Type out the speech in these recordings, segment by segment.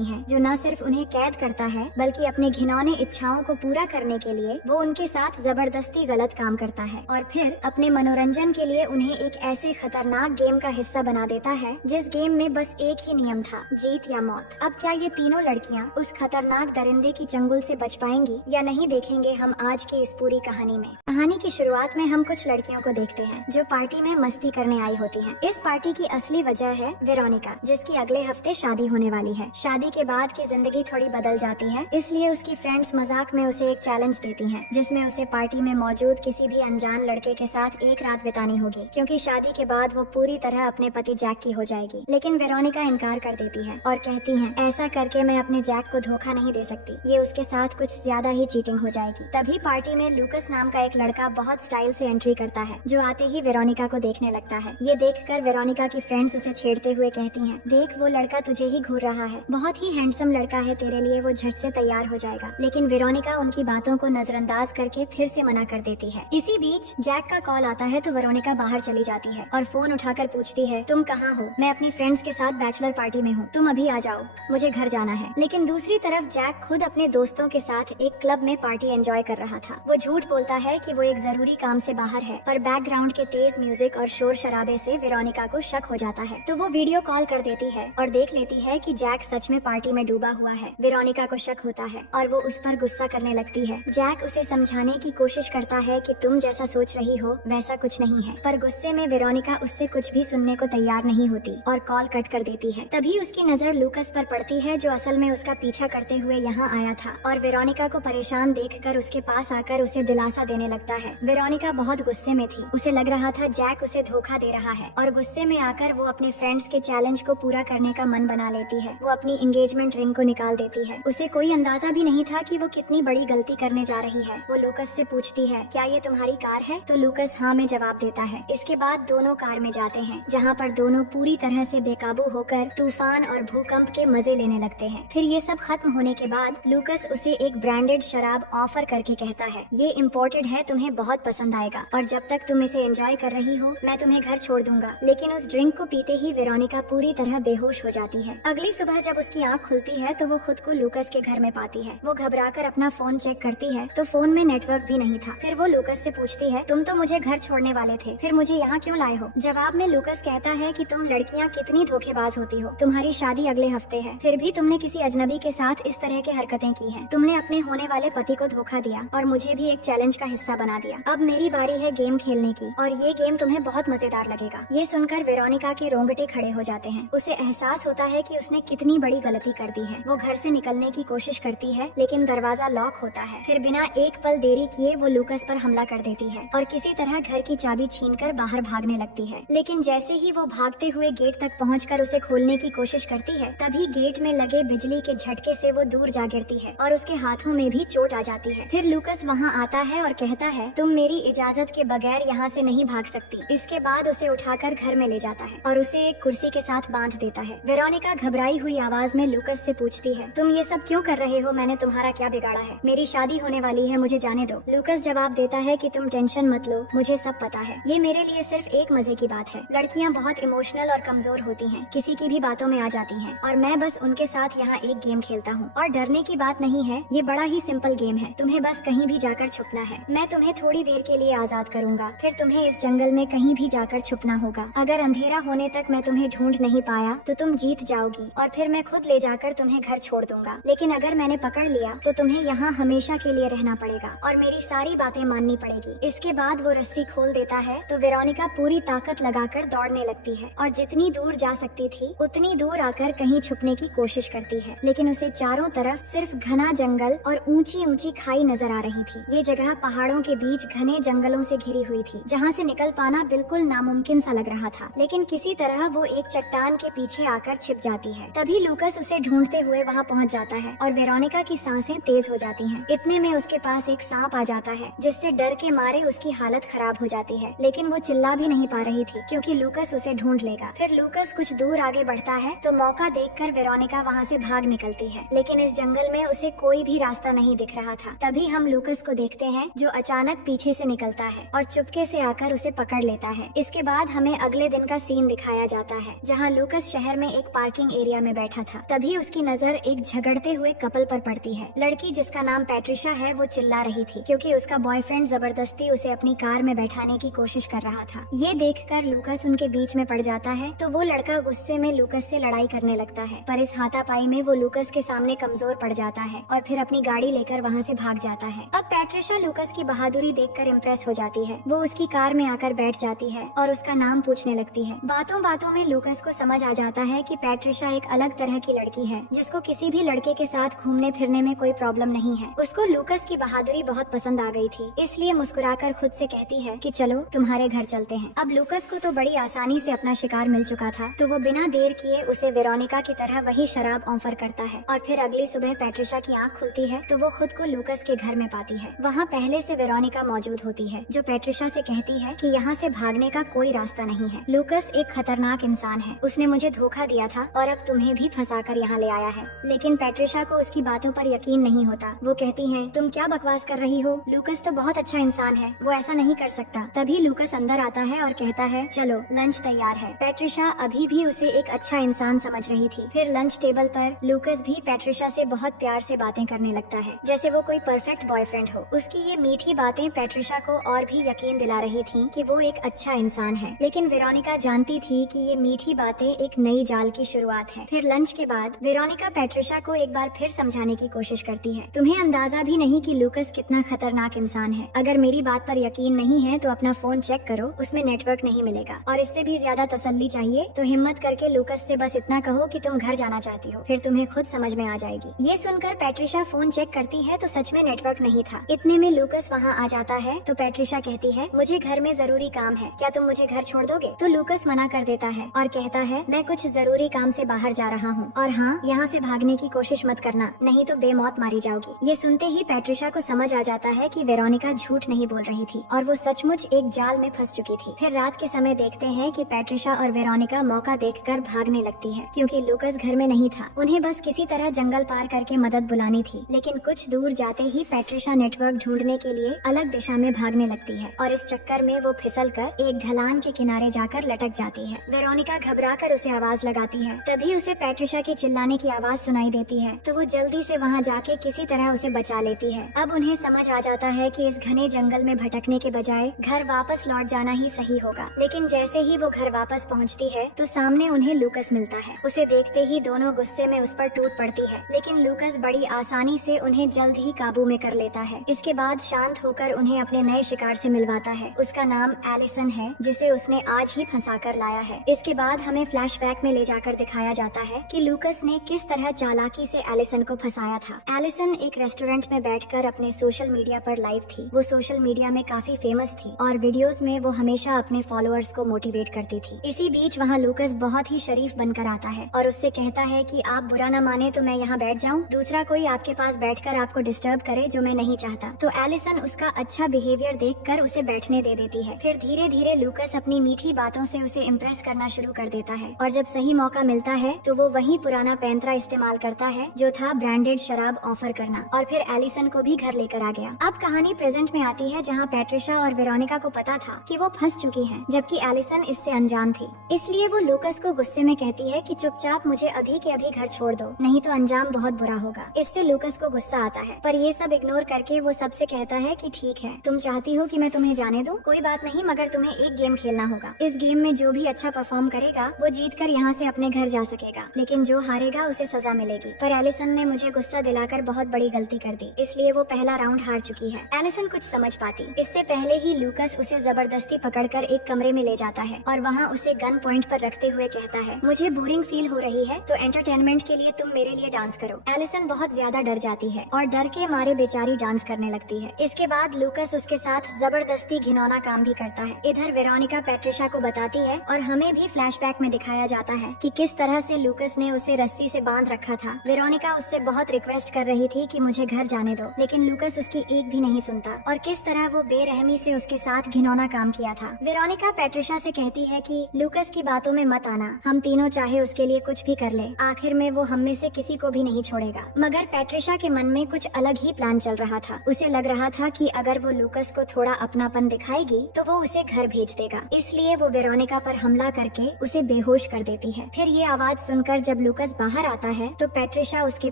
हैं, जो न सिर्फ उन्हें कैद करता है बल्कि अपने घिनौने इच्छाओं को पूरा करने के लिए वो उनके साथ जबरदस्ती गलत काम करता है और फिर अपने मनोरंजन के लिए उन्हें एक ऐसे खतरनाक गेम का हिस्सा बना देता है जिस गेम में बस एक ही नियम था, जीत या मौत। अब क्या ये तीनों लड़कियां उस खतरनाक दरिंदे की चंगुल से बच पाएंगी या नहीं, देखेंगे हम आज की इस पूरी कहानी में। कहानी की शुरुआत में हम कुछ लड़कियों को देखते हैं जो पार्टी में मस्ती करने आई होती हैं। इस पार्टी की असली वजह है वेरोनिका, जिसकी अगले हफ्ते शादी होने वाली है। शादी के बाद की जिंदगी थोड़ी बदल जाती है, इसलिए उसकी फ्रेंड्स मजाक में उसे एक चैलेंज देती हैं, जिसमें उसे पार्टी में मौजूद किसी भी अनजान लड़के के साथ एक रात बितानी होगी, क्योंकि शादी के बाद वो पूरी तरह अपने पति जैक की हो जाएगी। लेकिन वेरोनिका इनकार कर देती है और कहती है, ऐसा करके मैं अपने जैक को धोखा नहीं दे सकती, ये उसके साथ कुछ ज्यादा ही चीटिंग हो जाएगी। तभी पार्टी में लूकस नाम का एक लड़का बहुत स्टाइल से एंट्री करता है, जो आते ही वेरोनिका को देखने लगता है। ये देखकर वेरोनिका की फ्रेंड्स उसे छेड़ते हुए कहती हैं, देख वो लड़का तुझे ही घूर रहा है, बहुत ही हैंडसम लड़का है तेरे लिए, वो झट से तैयार हो जाएगा। लेकिन वेरोनिका उनकी बातों को नजरअंदाज करके फिर से मना कर देती है। इसी बीच जैक का कॉल आता है तो वेरोनिका बाहर चली जाती है और फोन उठाकर पूछती है, तुम कहाँ हो? मैं अपनी फ्रेंड्स के साथ बैचलर पार्टी में हूँ, तुम अभी आ जाओ, मुझे घर जाना है। लेकिन दूसरी तरफ जैक खुद अपने दोस्तों के साथ एक क्लब में पार्टी एंजॉय कर रहा था। वो झूठ बोलता है कि वो एक जरूरी काम से बाहर है, पर बैकग्राउंड के तेज म्यूजिक और शोर शराबे से वेरोनिका को शक हो जाता है, तो वो वीडियो कॉल कर देती है और देख लेती है कि जैक सच में पार्टी में डूबा हुआ है। वेरोनिका को शक होता है और वो उस पर गुस्सा करने लगती है। जैक उसे समझाने की कोशिश करता है कि तुम जैसा सोच रही हो वैसा कुछ नहीं है, पर गुस्से में वेरोनिका उससे कुछ भी सुनने को तैयार नहीं होती और कॉल कट कर देती है। तभी उसकी नजर लूकस पर पड़ती है, जो असल में उसका पीछा करते हुए यहाँ आया था और वेरोनिका को परेशान देखकर उसके पास आकर उसे दिलासा देने लगता है। वेरोनिका बहुत गुस्से में थी, उसे लग रहा था जैक उसे धोखा दे रहा है और गुस्से में आकर वो अपने फ्रेंड्स के चैलेंज को पूरा करने का मन बना लेती है। वो अपनी एंगेजमेंट रिंग को निकाल देती है। उसे कोई अंदाजा भी नहीं था कि वो कितनी बड़ी गलती करने जा रही है। वो लूकस से पूछती है, क्या ये तुम्हारी कार है? तो लूकस हाँ में जवाब देता है। इसके बाद दोनों कार में जाते हैं, जहाँ पर दोनों पूरी तरह से बेकाबू होकर तूफान और भूकंप के मजे लेने लगते हैं। फिर ये सब खत्म होने के बाद लूकस उसे एक ब्रांडेड शराब ऑफर करके कहता है, ये इम्पोर्टेड है, तुम्हें बहुत पसंद आएगा और जब तक तुम इसे एंजॉय कर रही हो मैं तुम्हें घर छोड़ दूंगा। लेकिन उस ड्रिंक को पीते ही वेरोनिका पूरी तरह बेहोश हो जाती है। अगली सुबह जब उसकी आँख खुलती है तो वो खुद को लूकस के घर में पाती है। वो घबराकर अपना फोन चेक करती है तो फोन में नेटवर्क भी नहीं था। फिर वो लूकस से पूछती है, तुम तो मुझे घर छोड़ने वाले थे, फिर मुझे यहाँ क्यों लाए हो? जवाब में लूकस कहता है कि तुम लड़कियाँ कितनी धोखेबाज होती हो, तुम्हारी शादी अगले हफ्ते है, फिर भी तुमने किसी अजनबी के साथ इस तरह के हरकतें की हैं। तुमने अपने होने वाले पति को धोखा दिया और मुझे भी एक चैलेंज का हिस्सा बना दिया। अब मेरी बारी है गेम खेलने की और ये गेम तुम्हें बहुत मजेदार लगेगा। ये सुनकर वेरोनिका के रोंगटे खड़े हो जाते हैं। उसे एहसास होता है कि उसने कितनी बड़ी गलती कर दी है। वो घर से निकलने की कोशिश करती है लेकिन दरवाजा लॉक होता है। फिर बिना एक पल देरी किए वो लूकस पर हमला कर देती है और किसी तरह घर की चाबी छीनकर बाहर भागने लगती है। लेकिन जैसे ही वो भागते हुए गेट तक पहुंचकर उसे खोलने की कोशिश करती है, तभी गेट में लगे बिजली के झटके से वो दूर जा गिरती है और उसके हाथों में भी चोट आ जाती है। फिर लूकस वहाँ आता है और कहता है, तुम मेरी इजाजत के बगैर यहाँ से नहीं भाग सकती। इसके बाद उसे उठाकर घर में ले जाता है और उसे एक कुर्सी के साथ बांध देता है। वेरोनिका घबराई हुई आवाज में लूकस से पूछती है, तुम ये सब क्यों कर रहे हो? मैंने तुम्हारा क्या बिगाड़ा है? मेरी शादी होने वाली है, मुझे जाने दो। लूकस जवाब देता है कि तुम टेंशन मत लो, मुझे सब पता है। ये मेरे लिए सिर्फ एक मजे की बात है। लड़कियाँ बहुत इमोशनल और कमजोर होती हैं, किसी की भी बातों में आ जाती हैं और मैं बस उनके साथ यहाँ एक गेम खेलता हूँ। और डरने की बात नहीं है, ये बड़ा ही सिंपल गेम है। तुम्हें बस कहीं भी जाकर छुपना है। मैं तुम्हें थोड़ी देर के लिए आजाद करूँगा, फिर तुम्हें इस जंगल में कहीं भी जाकर छुपना होगा। अगर अंधेरा होने तक मैं तुम्हें ढूंढ नहीं पाया तो तुम जीत जाओगी और फिर मैं खुद ले जाकर तुम्हें घर छोड़ दूंगा। लेकिन अगर मैंने पकड़ लिया तो तुम्हें यहाँ हमेशा के लिए रहना पड़ेगा और मेरी सारी बातें माननी पड़ेगी। इसके बाद वो रस्सी खोल देता है तो वेरोनिका पूरी ताकत लगाकर दौड़ने लगती है और जितनी दूर जा सकती थी उतनी दूर आकर कहीं छुपने की कोशिश करती है। लेकिन उसे चारों तरफ सिर्फ घना जंगल और ऊंची ऊंची खाई नजर आ रही थी। ये जगह पहाड़ों के बीच घने जंगलों से घिरी हुई थी, जहाँ से निकल पाना बिल्कुल नामुमकिन सा लग रहा था। लेकिन किसी तरह वो एक चट्टान के पीछे आकर छिप जाती है। तभी लूकस उसे ढूंढते हुए वहाँ पहुँच जाता है और वेरोनिका की सांसें तेज हो जाती हैं। इतने में उसके पास एक सांप आ जाता है, जिससे डर के मारे उसकी हालत खराब हो जाती है। लेकिन वो चिल्ला भी नहीं पा रही थी क्योंकि लूकस उसे ढूंढ लेगा। फिर लूकस कुछ दूर आगे बढ़ता है तो मौका देखकर वेरोनिका वहाँ से भाग निकलती है। लेकिन इस जंगल में उसे कोई भी रास्ता नहीं दिख रहा था। तभी हम लूकस को देखते हैं जो अचानक अचानक पीछे से निकलता है और चुपके से आकर उसे पकड़ लेता है। इसके बाद हमें अगले दिन का सीन दिखाया जाता है जहाँ लूकस शहर में एक पार्किंग एरिया में बैठा था। तभी उसकी नजर एक झगड़ते हुए कपल पर पड़ती है। लड़की जिसका नाम पैट्रिशा है वो चिल्ला रही थी क्योंकि उसका बॉयफ्रेंड जबरदस्ती उसे अपनी कार में बैठाने की कोशिश कर रहा था। ये देखकर लूकस उनके बीच में पड़ जाता है तो वो लड़का गुस्से में लूकस से लड़ाई करने लगता है, पर इस हाथापाई में वो लूकस के सामने कमजोर पड़ जाता है और फिर अपनी गाड़ी लेकर वहाँ से भाग जाता है। अब पैट्रिशा लूकस की बहादुरी देखकर इम्प्रेस हो जाती है। वो उसकी कार में आकर बैठ जाती है और उसका नाम पूछने लगती है। बातों बातों में लूकस को समझ आ जाता है कि पैट्रिशा एक अलग तरह की लड़की है जिसको किसी भी लड़के के साथ घूमने फिरने में कोई प्रॉब्लम नहीं है। उसको लूकस की बहादुरी बहुत पसंद आ गई थी, इसलिए मुस्कुराकर खुद से कहती है कि चलो तुम्हारे घर चलते हैं। अब लूकस को तो बड़ी आसानी से अपना शिकार मिल चुका था तो वो बिना देर किए उसे वेरोनिका की तरह वही शराब ऑफर करता है और फिर अगली सुबह पैट्रिशा की आंख खुलती है तो वो खुद को लूकस के घर में पाती है। वहाँ पहले से वेरोनिका मौजूद होती है जो पैट्रिशा से कहती है कि यहाँ से भागने का कोई रास्ता नहीं है। लूकस एक खतरनाक इंसान है, उसने मुझे धोखा दिया था और अब तुम्हें भी फंसाकर यहाँ ले आया है। लेकिन पैट्रिशा को उसकी बातों पर यकीन नहीं होता। वो कहती है तुम क्या बकवास कर रही हो, लूकस तो बहुत अच्छा इंसान है, वो ऐसा नहीं कर सकता। तभी लूकस अंदर आता है और कहता है चलो लंच तैयार है। पैट्रिशा अभी भी उसे एक अच्छा इंसान समझ रही थी। फिर लंच टेबल पर लूकस भी पैट्रिशा से बहुत प्यार से बातें करने लगता है जैसे वो कोई परफेक्ट बॉयफ्रेंड हो। उसकी ये मीठी बातें पैट्रिशा को और भी यकीन दिला रही थी कि वो एक अच्छा इंसान है, लेकिन वेरोनिका जानती थी कि ये मीठी बातें एक नई जाल की शुरुआत है। फिर लंच के बाद वेरोनिका पैट्रिशा को एक बार फिर समझाने की कोशिश करती है, तुम्हें अंदाजा भी नहीं कि लूकस कितना खतरनाक इंसान है। अगर मेरी बात पर यकीन नहीं है तो अपना फोन चेक करो, उसमें नेटवर्क नहीं मिलेगा। और इससे भी ज्यादा तसल्ली चाहिए तो हिम्मत करके लूकस से बस इतना कहो कि तुम घर जाना चाहती हो, फिर तुम्हें खुद समझ में आ जाएगी। ये सुनकर पैट्रिशा फोन चेक करती है तो सच में नेटवर्क नहीं था। इतने में लूकस वहाँ आ जाता है तो पैट्रिशा कहती है मुझे घर में जरूरी काम है, क्या तुम मुझे घर छोड़ दोगे? तो लूकस मना कर देता है और कहता है मैं कुछ जरूरी काम से बाहर जा रहा हूँ और हाँ, यहाँ से भागने की कोशिश मत करना, नहीं तो बेमौत मारी जाओगी। ये सुनते ही पैट्रिशा को समझ आ जाता है कि वेरोनिका झूठ नहीं बोल रही थी और वो सचमुच एक जाल में फंस चुकी थी। फिर रात के समय देखते हैं कि पैट्रिशा और वेरोनिका मौका देखकर भागने लगती है क्योंकि लूकस घर में नहीं था। उन्हें बस किसी तरह जंगल पार करके मदद बुलानी थी, लेकिन कुछ दूर जाते ही पैट्रिशा नेटवर्क ढूंढने के लिए अलग दिशा में भागने लगती है और इस चक्कर में वो फिसलकर एक ढलान के किनारे जाकर लटक जाती है। वेरोनिका घबराकर उसे आवाज लगाती है, तभी उसे पैट्रिशा की चिल्लाने की आवाज सुनाई देती है तो वो जल्दी से वहाँ जाके किसी तरह उसे बचा लेती है। अब उन्हें समझ आ जाता है कि इस घने जंगल में भटकने के बजाय घर वापस लौट जाना ही सही होगा। लेकिन जैसे ही वो घर वापस पहुँचती है तो सामने उन्हें लूकस मिलता है। उसे देखते ही दोनों गुस्से में उस पर टूट पड़ती है, लेकिन लूकस बड़ी आसानी से उन्हें जल्द ही काबू में कर लेता है। इसके बाद शांत होकर उन्हें अपने नए शिकार से मिलवाता है। उसका नाम एलिसन है जिसे उसने आज ही फंसा कर लाया है। इसके बाद हमें फ्लैशबैक में ले जाकर दिखाया जाता है कि लूकस ने किस तरह चालाकी से एलिसन को फंसाया था। एलिसन एक रेस्टोरेंट में बैठकर अपने सोशल मीडिया पर लाइव थी। वो सोशल मीडिया में काफी फेमस थी और वीडियोस में वो हमेशा अपने फॉलोअर्स को मोटिवेट करती थी। इसी बीच वहाँ लूकस बहुत ही शरीफ बनकर आता है और उससे कहता है कि आप बुरा न माने तो मैं यहाँ बैठ जाऊँ, दूसरा कोई आपके पास बैठकर आपको डिस्टर्ब करे जो मैं नहीं चाहता। तो एलिसन उसका अच्छा बिहेवियर देखकर उसे बैठने दे देती है। फिर धीरे धीरे लूकस अपनी मीठी बातों से उसे इम्प्रेस करना शुरू कर देता है और जब सही मौका मिलता है तो वो वही पुराना पैंतरा इस्तेमाल करता है जो था ब्रांडेड शराब ऑफर करना और फिर एलिसन को भी घर लेकर आ गया। अब कहानी प्रेजेंट में आती है जहाँ पैट्रिशा और वेरोनिका को पता था कि वो फंस चुकी हैं, जबकि एलिसन इससे अनजान थी। इसलिए वो लूकस को गुस्से में कहती है कि चुपचाप मुझे अभी के अभी घर छोड़ दो, नहीं तो अंजाम बहुत बुरा होगा। इससे लूकस को गुस्सा आता है, पर ये सब इग्नोर करके वो सबसे कहता है कि ठीक है, तुम चाहती हो कि मैं तुम्हें जाने दूं, कोई बात नहीं, मगर तुम्हें एक गेम खेलना होगा। इस गेम में जो भी अच्छा परफॉर्म करेगा वो जीत कर यहाँ से अपने घर जा सकेगा, लेकिन जो हारेगा उसे सजा मिलेगी। पर एलिसन ने मुझे गुस्सा दिलाकर बहुत बड़ी गलती कर दी, इसलिए वो पहला राउंड हार चुकी है। एलिसन कुछ समझ पाती इससे पहले ही लूकस उसे जबरदस्ती पकड़कर एक कमरे में ले जाता है और वहाँ उसे गन पॉइंट पर रखते हुए कहता है, मुझे बोरिंग फील हो रही है तो एंटरटेनमेंट के लिए तुम मेरे लिए डांस करो। एलिसन बहुत ज्यादा डर जाती है और डर के मारे बेचारी डांस करने लगती है। इसके बाद लूकस उसके साथ जबरदस्ती घिनौना काम भी करता है। इधर वेरोनिका पैट्रिशा को बताती है और हमें भी फ्लैशबैक में दिखाया जाता है कि किस तरह से लूकस ने उसे रस्सी से बांध रखा था। वेरोनिका उससे बहुत रिक्वेस्ट कर रही थी कि मुझे घर जाने दो, लेकिन लूकस उसकी एक भी नहीं सुनता और किस तरह वो बेरहमी से उसके साथ घिनौना काम किया था। वेरोनिका पैट्रिशा से कहती है कि लूकस की बातों में मत आना, हम तीनों चाहे उसके लिए कुछ भी कर ले, आखिर में वो हम में से किसी को भी नहीं छोड़ेगा। मगर पैट्रिशा के मन में कुछ अलग ही प्लान चल रहा था। उसे लग रहा था कि कि अगर वो लूकस को थोड़ा अपनापन दिखाएगी तो वो उसे घर भेज देगा। इसलिए वो वेरोनिका पर हमला करके उसे बेहोश कर देती है। फिर ये आवाज सुनकर जब लूकस बाहर आता है तो पैट्रिशा उसके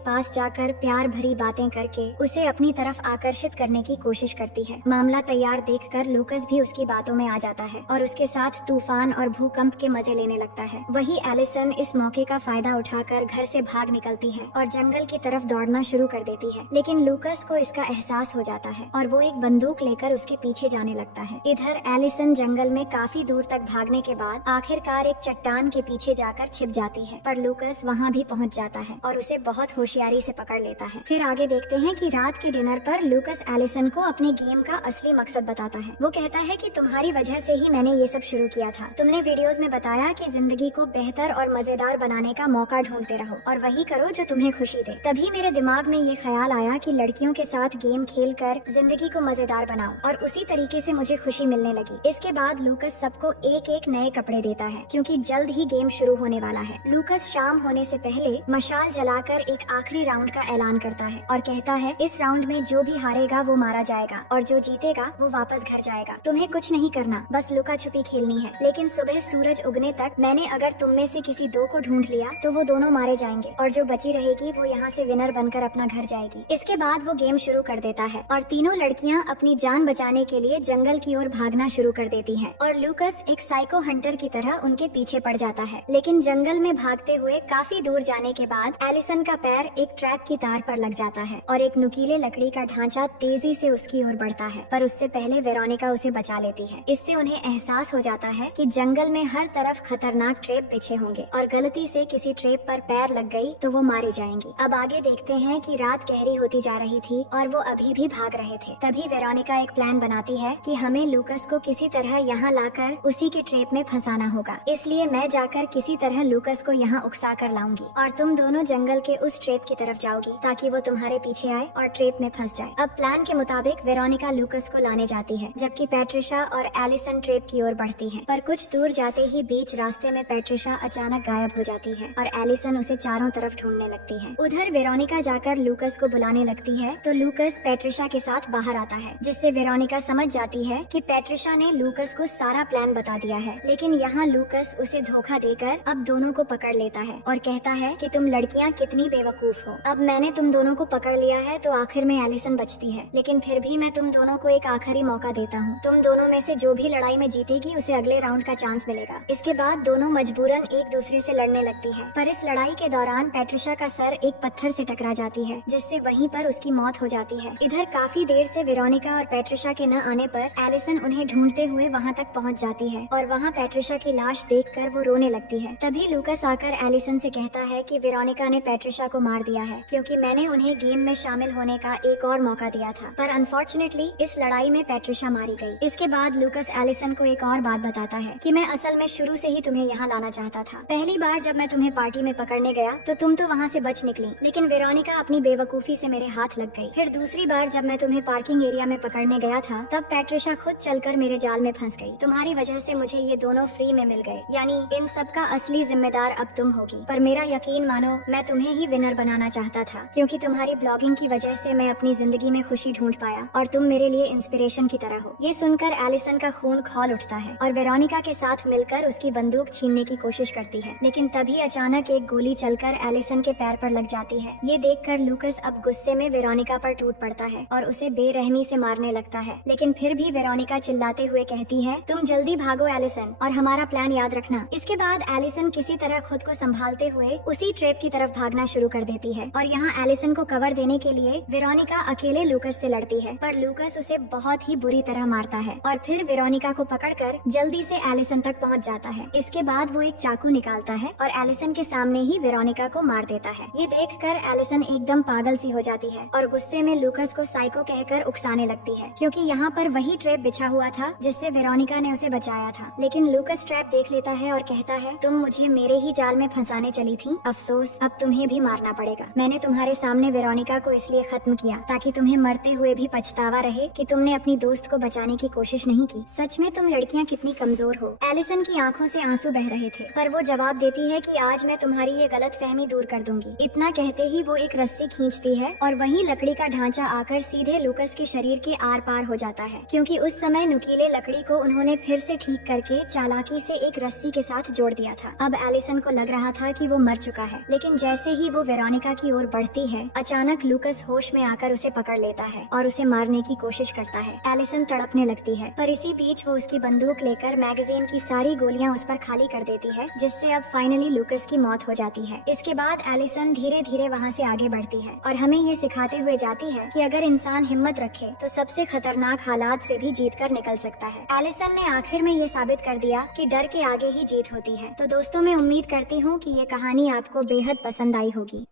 पास जाकर प्यार भरी बातें करके उसे अपनी तरफ आकर्षित करने की कोशिश करती है। मामला तैयार देखकर लूकस भी उसकी बातों में आ जाता है और उसके साथ तूफान और भूकंप के मजे लेने लगता है। वही एलिसन इस मौके का फायदा उठाकर घर से भाग निकलती है और जंगल की तरफ दौड़ना शुरू कर देती है, लेकिन लूकस को इसका एहसास हो जाता है और वो एक बंदूक लेकर उसके पीछे जाने लगता है। इधर एलिसन जंगल में काफी दूर तक भागने के बाद आखिरकार एक चट्टान के पीछे जाकर छिप जाती है, पर लूकस वहाँ भी पहुँच जाता है और उसे बहुत होशियारी से पकड़ लेता है। फिर आगे देखते हैं कि रात के डिनर पर लूकस एलिसन को अपने गेम का असली मकसद बताता है। वो कहता है कि तुम्हारी वजह से ही मैंने ये सब शुरू किया था। तुमने वीडियोस में बताया कि जिंदगी को बेहतर और मजेदार बनाने का मौका ढूंढते रहो और वही करो जो तुम्हें खुशी दे। तभी मेरे दिमाग में ये ख्याल आया कि लड़कियों के साथ गेम खेल कर जिंदगी को मजेदार बनाओ और उसी तरीके से मुझे खुशी मिलने लगी। इसके बाद लूकस सबको एक एक नए कपड़े देता है क्योंकि जल्द ही गेम शुरू होने वाला है। लूकस शाम होने से पहले मशाल जलाकर एक आखिरी राउंड का ऐलान करता है और कहता है इस राउंड में जो भी हारेगा वो मारा जाएगा और जो जीतेगा वो वापस घर जाएगा। तुम्हें कुछ नहीं करना, बस लुका छुपी खेलनी है, लेकिन सुबह सूरज उगने तक मैंने अगर तुम में से किसी दो को ढूंढ लिया तो वो दोनों मारे जाएंगे और जो बची रहेगी वो यहाँ से विनर बनकर अपना घर जाएगी। इसके बाद वो गेम शुरू कर देता है और तीनों लड़कियाँ अपनी जान बचाने के लिए जंगल की ओर भागना शुरू कर देती है और लूकस एक साइको हंटर की तरह उनके पीछे पड़ जाता है। लेकिन जंगल में भागते हुए काफी दूर जाने के बाद एलिसन का पैर एक ट्रैप की तार पर लग जाता है और एक नुकीले लकड़ी का ढांचा तेजी से उसकी ओर बढ़ता है, पर उससे पहले वेरोनिका उसे बचा लेती है। इससे उन्हें एहसास हो जाता है कि जंगल में हर तरफ खतरनाक ट्रैप बिछे होंगे और गलती से किसी ट्रैप पर पैर लग गई तो वो मारी जाएंगी। अब आगे देखते हैं कि रात गहरी होती जा रही थी और वो अभी भी भाग रहे थे। तभी वेरोनिका एक प्लान बनाती है कि हमें लूकस को किसी तरह यहाँ लाकर उसी के ट्रैप में फंसाना होगा, इसलिए मैं जाकर किसी तरह लूकस को यहाँ उकसा कर लाऊंगी और तुम दोनों जंगल के उस ट्रैप की तरफ जाओगी ताकि वो तुम्हारे पीछे आए और ट्रैप में फंस जाए। अब प्लान के मुताबिक वेरोनिका लूकस को लाने जाती है जबकि पैट्रिशा और एलिसन ट्रैप की ओर बढ़ती है, पर कुछ दूर जाते ही बीच रास्ते में पैट्रिशा अचानक गायब हो जाती है और एलिसन उसे चारों तरफ ढूंढने लगती है। उधर वेरोनिका जाकर लूकस को बुलाने लगती है तो लूकस पैट्रिशा के साथ बाहर आता है, जिससे वेरोनिका समझ जाती है कि पैट्रिशा ने लूकस को सारा प्लान बता दिया है। लेकिन यहाँ लूकस उसे धोखा देकर अब दोनों को पकड़ लेता है और कहता है कि तुम लड़कियाँ कितनी बेवकूफ हो। अब मैंने तुम दोनों को पकड़ लिया है तो आखिर में एलिसन बचती है, लेकिन फिर भी मैं तुम दोनों को एक आखिरी मौका देता हूँ। तुम दोनों में से जो भी लड़ाई में जीतेगी उसे अगले राउंड का चांस मिलेगा। इसके बाद दोनों मजबूरन एक दूसरे से लड़ने लगती है, पर इस लड़ाई के दौरान पैट्रिशा का सर एक पत्थर से टकरा जाती है, जिससे वहीं पर उसकी मौत हो जाती है। इधर काफी देर से वेरोनिका और पैट्रिशा के न आने पर एलिसन उन्हें ढूंढते हुए वहाँ तक पहुँच जाती है और वहाँ पैट्रिशा की लाश देखकर वो रोने लगती है। तभी लूकस आकर एलिसन से कहता है कि वेरोनिका ने पैट्रिशा को मार दिया है क्योंकि मैंने उन्हें गेम में शामिल होने का एक और मौका दिया था, पर अनफॉर्चुनेटली इस लड़ाई में पैट्रिशा मारी गई। इसके बाद लूकस एलिसन को एक और बात बताता है कि मैं असल में शुरू से ही तुम्हें यहाँ लाना चाहता था। पहली बार जब मैं तुम्हें पार्टी में पकड़ने गया तो तुम तो वहाँ से बच निकली, लेकिन वेरोनिका अपनी बेवकूफी से मेरे हाथ लग गई। फिर दूसरी बार जब मैं तुम्हें पार्किंग एरिया में पकड़ने गया था तब पैट्रिशा खुद चलकर मेरे जाल में फंस गई। तुम्हारी वजह से मुझे ये दोनों फ्री में मिल गए, यानी इन सब का असली जिम्मेदार अब तुम होगी। पर मेरा यकीन मानो, मैं तुम्हें ही विनर बनाना चाहता था क्योंकि तुम्हारी ब्लॉगिंग की वजह से मैं अपनी जिंदगी में खुशी ढूंढ पाया और तुम मेरे लिए इंस्पिरेशन की तरह हो। ये सुनकर एलिसन का खून खौल उठता है और वेरोनिका के साथ मिलकर उसकी बंदूक छीनने की कोशिश करती है, लेकिन तभी अचानक एक गोली चलकर एलिसन के पैर पर लग जाती है। ये देखकर लूकस अब गुस्से में वेरोनिका पर टूट पड़ता है और उसे बेरहमी से मारने लगता है, लेकिन फिर भी वेरोनिका चिल्लाते हुए कहती है, तुम जल्दी भागो एलिसन और हमारा प्लान याद रखना। इसके बाद एलिसन किसी तरह खुद को संभालते हुए उसी ट्रैप की तरफ भागना शुरू कर देती है और यहाँ एलिसन को कवर देने के लिए वेरोनिका अकेले लूकस से लड़ती है, पर लूकस उसे बहुत ही बुरी तरह मारता है और फिर वेरोनिका को पकड़कर जल्दी से एलिसन तक पहुँच जाता है। इसके बाद वो एक चाकू निकालता है और एलिसन के सामने ही वेरोनिका को मार देता है। ये देखकर एलिसन एकदम पागल सी हो जाती है और गुस्से में लूकस को साइको कहकर उकसाने लगती है क्योंकि यहाँ पर वही ट्रैप बिछा हुआ था जिससे वेरोनिका ने उसे बचाया था। लेकिन लूकस ट्रैप देख लेता है और कहता है, तुम मुझे मेरे ही जाल में फंसाने चली थी, अफसोस अब तुम्हें भी मारना पड़ेगा। मैंने तुम्हारे सामने वेरोनिका को इसलिए खत्म किया ताकि तुम्हें मरते हुए भी पछतावा रहे कि तुमने अपनी दोस्त को बचाने की कोशिश नहीं की। सच में तुम लड़कियाँ कितनी कमजोर हो। एलिसन की आंखों से आंसू बह रहे थे, पर वो जवाब देती है कि आज मैं तुम्हारी ये गलतफहमी दूर कर दूंगी। इतना कहते ही वो एक रस्सी खींचती है और वही लकड़ी का ढांचा आकर सीधे लूकस के शरीर के आर पार हो जाता है, क्योंकि उस समय नुकीले लकड़ी को उन्होंने फिर से ठीक करके चालाकी से एक रस्सी के साथ जोड़ दिया था। अब एलिसन को लग रहा था कि वो मर चुका है, लेकिन जैसे ही वो वेरोनिका की ओर बढ़ती है, अचानक लूकस होश में आकर उसे पकड़ लेता है और उसे मारने की कोशिश करता है। एलिसन तड़पने लगती है, पर इसी बीच वो उसकी बंदूक लेकर मैगजीन की सारी गोलियां उस पर खाली कर देती है, जिससे अब फाइनली लूकस की मौत हो जाती है। इसके बाद एलिसन धीरे धीरे वहाँ से आगे बढ़ती है और हमें ये सिखाते हुए जाती है कि अगर इंसान हिम्मत रखे तो सबसे खतरनाक हालात से भी जीत कर निकल सकता है। एलिसन ने आखिर में ये साबित कर दिया कि डर के आगे ही जीत होती है। तो दोस्तों, मैं उम्मीद करती हूँ कि ये कहानी आपको बेहद पसंद आई होगी।